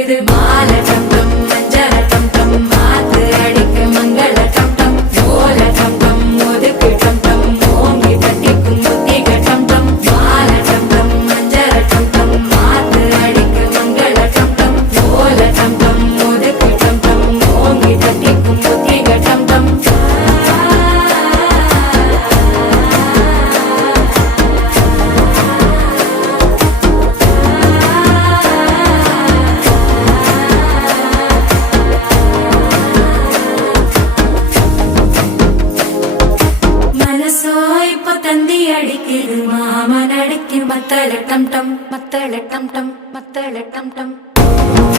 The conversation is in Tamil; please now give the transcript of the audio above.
அடிக்குது மால டம் டம் மஞ்சள டம் டம் மாத்து அடிக்கு மங்கள டம் டம் ஓல டம் டம் ஒதுக்கு டம் டம் ஓங்கி தட்டிக்கும் முத்திக டம் டம் மால டம் டம் மஞ்சள டம் டம் மாத்து அடிக்கு மங்கள டம் டம் ஓல டம் டம் ஒதுக்கு டம் டம் ஓங்கி தட்டிக்கும் முத்திக டம் டம் மனசோ இப்ப தந்தி அடிக்குது மாமன் அடிக்கு மத்தள டம் டம் மத்தள டம் டம் மத்தள டம் டம்